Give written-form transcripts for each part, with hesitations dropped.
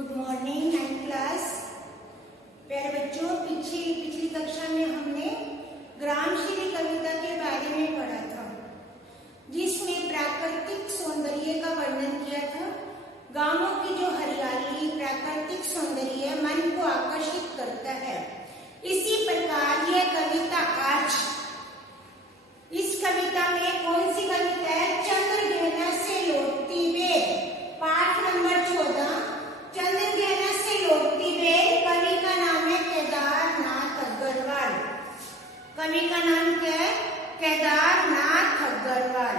Good morning ninth class. प्यारे बच्चों, पिछली कक्षा में हमने ग्रामशीली कविता के बारे में पढ़ा था, जिसमें प्राकृतिक सौंदर्य का वर्णन किया था। गांवों की जो हरियाली, प्राकृतिक सौंदर्य मन को आकर्षित करता है। इसी प्रकार यह कविता आज, इस कविता में कौन सी कविता है? चंद्रघेना से लौटती बेल, पाठ नंबर 14। चंद्रघेना से लौटती बेल, कवि का नाम है केदारनाथ अग्रवाल। कवि का नाम क्या है? केदारनाथ अग्रवाल।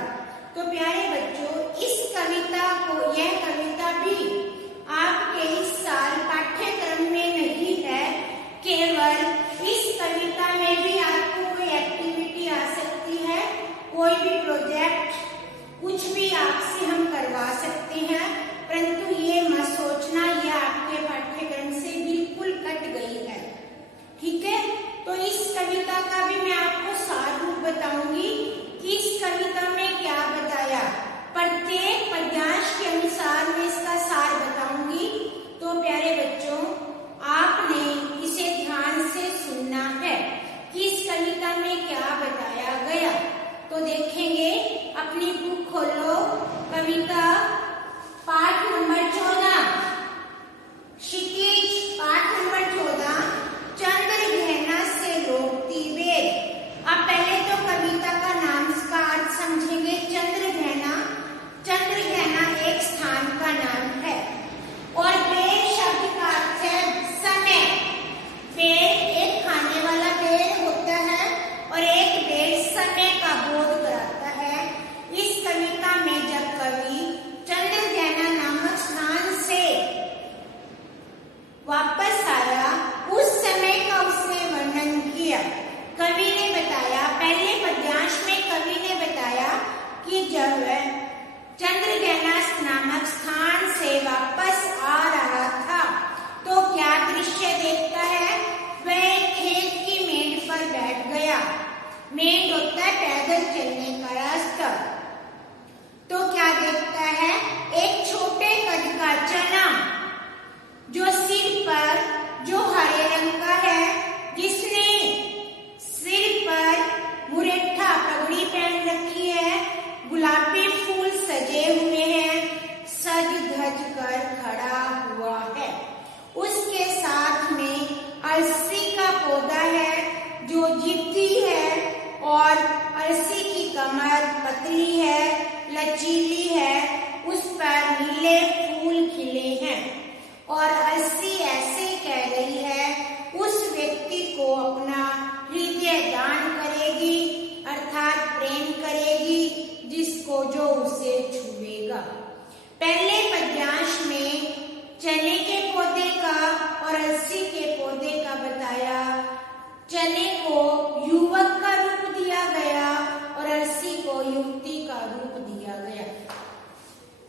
तो प्यारे बच्चों, इस कविता को, यह कविता भी आपके इस साल पाठ्यक्रम में नहीं है। केवल इस कविता में भी आपको कोई एक्टिविटी आ सकती है, कोई भी प्रोजेक्ट, कुछ भी आपसे हम करवा सकते हैं, परंतु ये मत सोचना यह आपके पाठ्यक्रम से बिल्कुल कट गई है। ठीक है? तो इस कविता का भी मैं आपको सार रूप बताऊंगी कि इस कविता में क्या बताया। प्रत्येक पद्यांश के अनुसार मैं इसका सार बताऊंगी। तो प्यारे बच्चों, आपने इसे ध्यान से सुनना है कि इस कविता में क्या बताया गया। तो देखेंगे, अपनी बुक खोलो, कविता पाठ नंबर 14, क्षितिज, पाठ नंबर 14, चंद्रघेना से लौटती बेल। अब पहले तो कविता का नाम का अर्थ समझेंगे। चंद्रघेना, चंद्रघेना एक स्थान का नाम है और बेल शब्द का अर्थ है समय। बेल एक खाने वाला बेल होता है और एक बेल समय का बोध कराता है। इस कविता में जब कवि चंद्रघेना नामक स्थान से वापस आया, उस समय का उसने वर्णन किया। कवि ने बताया, पहले पद्यांश में कवि ने बताया कि जब चंद्रघेना नामक स्थान से वापस आ रहा था तो क्या दृश्य देखता है? वह खेत की मेड़ पर बैठ गया। मेड़ होता है पैदल चलने का रास्ता। तो क्या देखता है? एक छोटे कद का चना जो सिर पर, जो हरे रंग का है, जिसने सिर पर मुरेठा पगड़ी पहन रखी है, गुलाबी फूल सजे हुए हैं, सज धज कर खड़ा हुआ है। उसके साथ में अलसी का पौधा है जो जिद्दी है और अलसी की कमर पतली है, लचीली है, उस पर नीले फूल खिले हैं और अलसी ऐसे कह रही है, उस व्यक्ति को अपना हृदय दान करेगी, अर्थात प्रेम करेगी, जिसको जो उसे छुएगा। पहले पद्यांश में चने के पौधे का और अलसी के पौधे का बताया। चने को युवक का रूप दिया गया और अलसी को युवती का रूप दिया गया।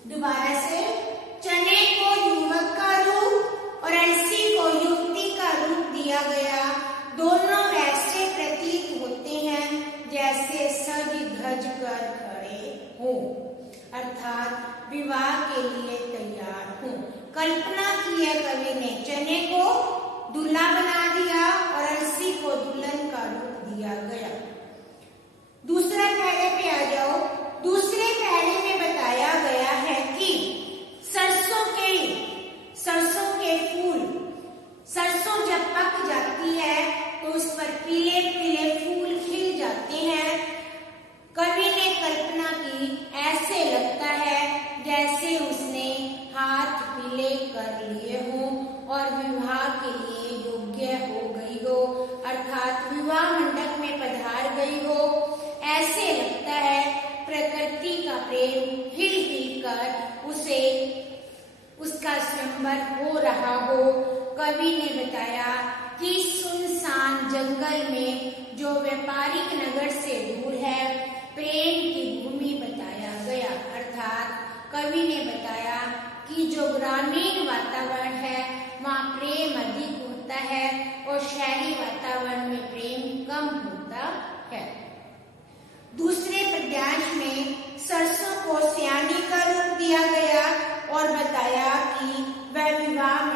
दोबारा से, चने को युवक का रूप और अलसी को युवती का रूप दिया गया। दोनों वैसे प्रतीत होते हैं जैसे सज धज कर खड़े हो, अर्थात विवाह के लिए तैयार हो। कल्पना की है कवि ने, चने को दूल्हा बना दिया और अलसी को दुल्हन का रूप दिया गया। दूसरा पहले पे आ जाओ। दूसरे पहले में बताया गया है कि सरसों के फूल, सरसों जब पक जाती है तो उस पर पीले पीले फूल खिल जाते हैं। कवि ने कल्पना की, ऐसे लगता है जैसे उसने हाथ पीले कर लिए हो और विवाह के लिए योग्य हो गई हो, अर्थात विवाह मंडप में पधार गई हो। ऐसे लगता है प्रकृति का प्रेम हिल हिल कर उसे, उसका स्वयंवर हो रहा हो। कवि ने बताया कि सुनसान जंगल में जो व्यापारिक नगर से दूर है, प्रेम की भूमि बताया गया। अर्थात कवि ने बताया कि जो ग्रामीण वातावरण है वहाँ प्रेम अधिक होता है और शहरी वातावरण में प्रेम कम होता है। दूसरे पद्यांश में सरसों को सियानी का रूप दिया गया और बताया कि वह विवाह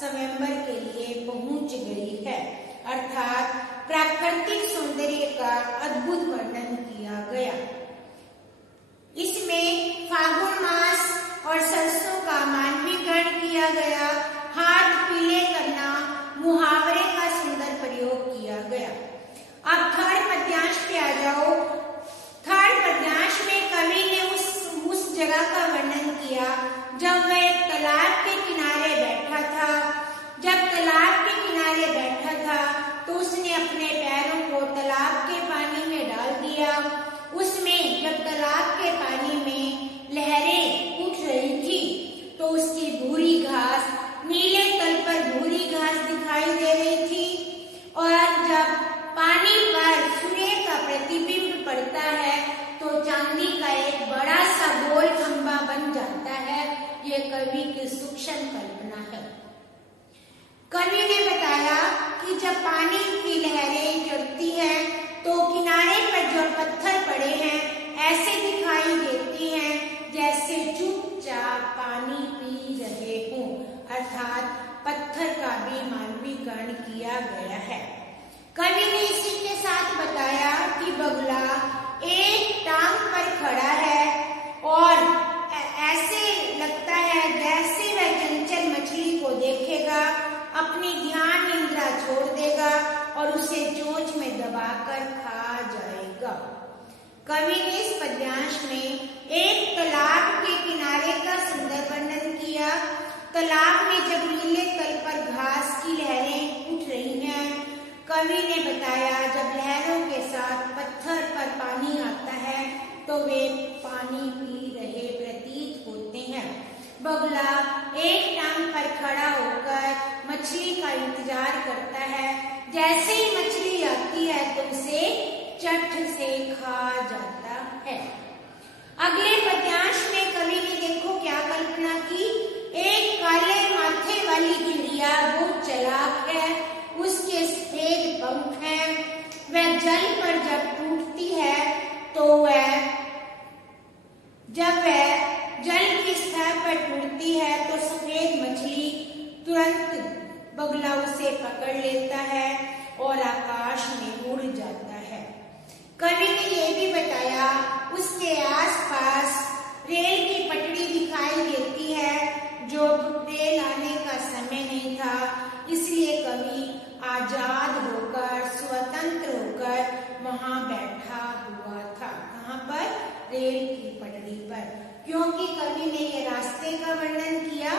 स्वयंवर के लिए पहुंच गई है। अर्थात प्राकृतिक सौंदर्य का अद्भुत वर्णन किया गया। इसमें फागुन मास और सरसों का मानवीकरण किया गया। हाथ पीले करना मुहावरे का सुंदर प्रयोग किया गया। अब थर्ड पद्यांश पे आ जाओ। थर्ड पद्यांश में कवि ने उस जगह का वर्णन किया जब वह एक तालाब के किनारे बैठा था। जब तालाब के किनारे बैठा था तो उसने अपने पैरों को तालाब के पानी में डाल दिया। उसमें जब तालाब के पानी में लहरें उठ रही थी तो उसकी भूरी घास, नीले तल पर भूरी घास दिखाई दे रही थी। और जब पानी पर सूर्य का प्रतिबिंब पड़ता है तो चांदी का एक बड़ा सा गोल खंभा बन जाता है। ये कवि की सूक्ष्म कल्पना है। कवि ने बताया कि जब पानी की लहरें चढ़ती है तो किनारे पर जो पत्थर पड़े हैं ऐसे दिखाई देती हैं जैसे चुपचाप पानी पी रहे हों। अर्थात पत्थर का भी मानवीकरण किया गया है। कवि ने इसी के साथ बताया कि बगुला एक टांग पर खड़ा है और ऐसे लगता है जैसे वह चंचल मछली को देखेगा, अपनी ध्यान निद्रा छोड़ देगा और उसे चोंच में दबाकर खा जाएगा। कवि ने इस पद्यांश में एक तालाब के किनारे का सुंदर वर्णन किया। तालाब में जब नीले तल पर घास की लहरें उठ रही हैं, कवि ने बताया जब लहरों के साथ पत्थर पर पानी आता है तो वे पानी पी रहे प्रतीत होते हैं। बगुला एक टांग पर खड़ा होकर मछली का इंतजार करता है। जैसे ही मछली आती है तो उसे चट से खा जाता है। अगले पद्यांश में कवि ने देखो क्या कल्पना की। एक काले माथे वाली चिड़िया बहुत चालाक है, उसके सफेद पंख हैं। वह जल पर जब टूटती है तो जब वह जल की सतह पर टूटती है तो सफेद मछली तुरंत बगुला उसे पकड़ लेता है और आकाश में उड़ जाता है। कवि ने यह भी बताया उसके आसपास रेल की पटरी दिखाई देती है। जो रेल आने का समय नहीं था इसलिए कवि आजाद होकर, स्वतंत्र होकर वहां बैठा हुआ था। कहाँ पर? रेल की पटरी पर। क्योंकि कवि ने ये रास्ते का वर्णन किया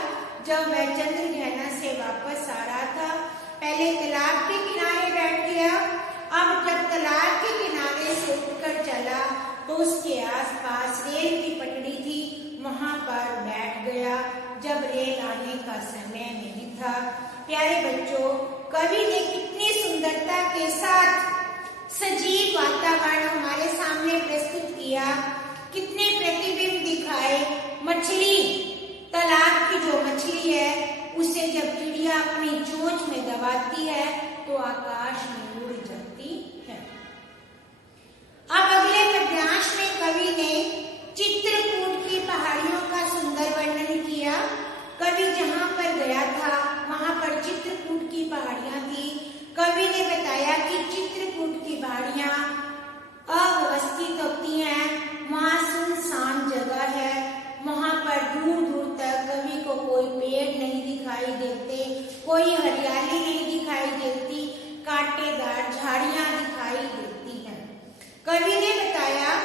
जब वह चंद्रघेना से वापस आ रहा था। पहले तालाब के किनारे बैठ गया, अब जब तालाब के किनारे से उठकर चला तो उसके आसपास रेल की पटरी थी, वहां पर बैठ गया जब रेल आने का समय नहीं था। प्यारे बच्चों, कवि ने कितनी सुंदरता के साथ सजीव वातावरण हमारे सामने प्रस्तुत किया, कितने प्रतिबिंब दिखाए। मछली, तालाब की जो मछली है उसे जब चिड़िया अपनी चोंच में दबाती है तो आकाश में उड़ जाती है। अब अगले पद्यांश में कवि ने चित्रकूट की पहाड़ियों का सुंदर वर्णन किया। कवि जहाँ पर गया था वहां पर चित्रकूट की पहाड़ियां थी। कवि ने बताया कि चित्रकूट की पहाड़ियां अव्यवस्थित होती हैं, वहां सुनसान जगह है, वहां पर दूर दूर तक कवि को कोई पेड़ नहीं दिखाई देते, कोई हरियाली नहीं दिखाई देती, कांटेदार झाड़ियां दिखाई देती हैं। कवि ने बताया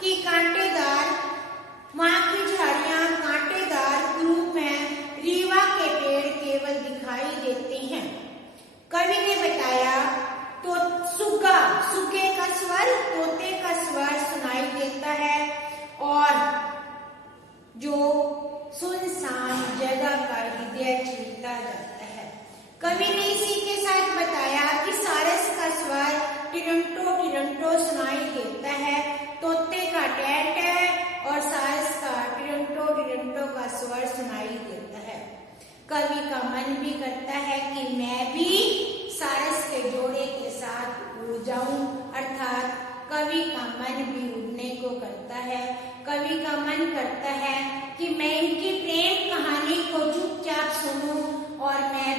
कि कांटेदार, वहां की झाड़ियां कांटेदार रूप में रीवा के पेड़ केवल दिखाई देते हैं। कवि ने बताया तो सुग्गा, सुग्गे का स्वर, तोते का स्वर सुनाई देता है और जो सुनसान जगह का हृदय छूता जाता है। कवि ने इसी के साथ बताया कि सारस का स्वर टिरंटो टिरंटो सुनाई देता है, तोते का टैट है और सारस का टिरंटो टिरंटो का स्वर सुनाई देता है। कवि का मन भी करता है कि मैं भी सारस के जोड़े के साथ उड़ जाऊं। अर्थात कवि का मन भी उड़ने को करता है। कवि का मन करता है कि मैं इनकी प्रेम कहानी को चुपचाप सुनूं और मैं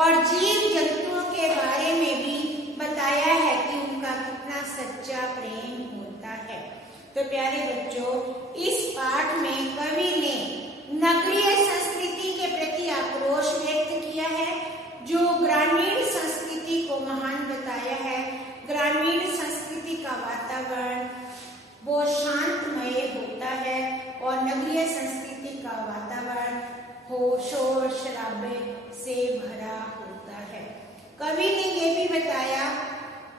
और जीव जंतुओं के बारे में भी बताया है कि उनका कितना सच्चा प्रेम होता है। तो प्यारे बच्चों, इस पाठ में कवि ने नगरीय संस्कृति के प्रति आक्रोश व्यक्त किया है, जो ग्रामीण संस्कृति को महान बताया है। ग्रामीण संस्कृति का वातावरण वो शांतमय होता है और नगरीय संस्कृति का वातावरण हो शोर शराबे से भरा होता है। कवि ने ये भी बताया,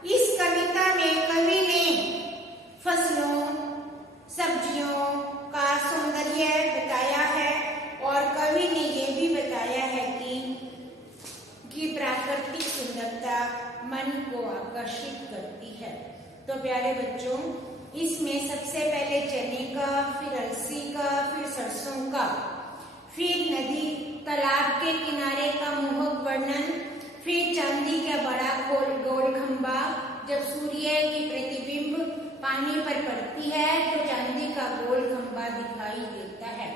इस कविता में कवि ने फसलों सब्जियों का सौंदर्य बताया है और कवि ने ये भी बताया है कि प्राकृतिक सुंदरता मन को आकर्षित करती है। तो प्यारे बच्चों, इसमें सबसे पहले चने का, फिर अलसी का, फिर सरसों का, फिर नदी तालाब के किनारे का मोहक वर्णन, फिर चांदी का बड़ा गोल खंबा, जब सूर्य की प्रतिबिंब पानी पर पड़ती है तो चांदी का गोल खंबा दिखाई देता है।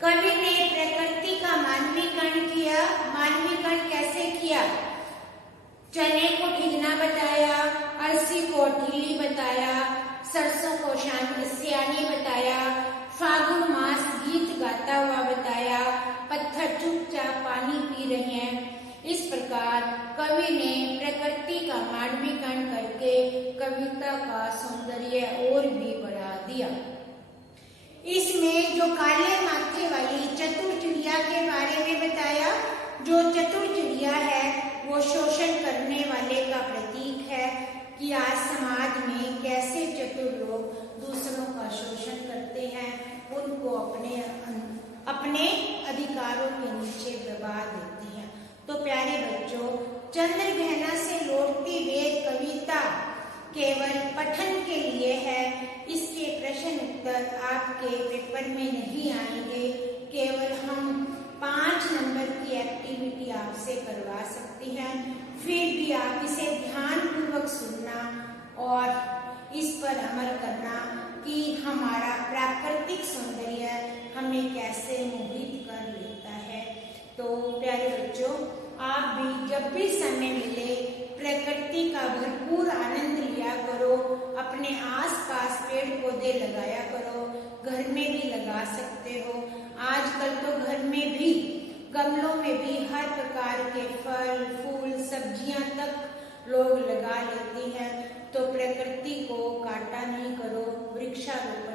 कवि ने प्रकृति का मानवीकरण किया। मानवीकरण कैसे किया? चने को भीगना बताया, अलसी को ढीली बताया, सरसों को सियानी बताया, फागुन मास गीत गाता हुआ बताया, पत्थर चुपचाप पानी पी रहे हैं। इस प्रकार कवि ने प्रकृति का मानवीकरण करके कविता का सौंदर्य और भी बढ़ा दिया। इसमें जो काले माथे वाली चतुर चिड़िया के बारे में बताया। जो चतुर चिड़िया है वो शोषण करने वाले का प्रतीक है कि आज समाज में कैसे चतुर लोग दूसरों का शोषण करते हैं, उनको अपने अधिकारों के नीचे दबा देते हैं। तो प्यारे बच्चों, चंद्रग्रहण से लौटती वेद कविता केवल पठन के लिए है। इसके प्रश्न उत्तर आपके पेपर में नहीं आएंगे। केवल हम 5 नंबर की एक्टिविटी आपसे करवा सकते हैं। फिर भी आप इसे ध्यान पूर्वक सुनना और इस पर अमल करना कि हमारा प्राकृतिक सौंदर्य हमें कैसे मोहित कर लेता है। तो प्यारे बच्चों, आप भी जब भी समय मिले प्रकृति का भरपूर आनंद लिया करो। अपने आसपास पेड़ पौधे लगाया करो, घर में भी लगा सकते हो। आजकल तो घर में भी गमलों में भी हर प्रकार के फल फूल सब्जियां तक लोग लगा लेते हैं। तो प्रकृति को काटा नहीं करो, वृक्षारोपण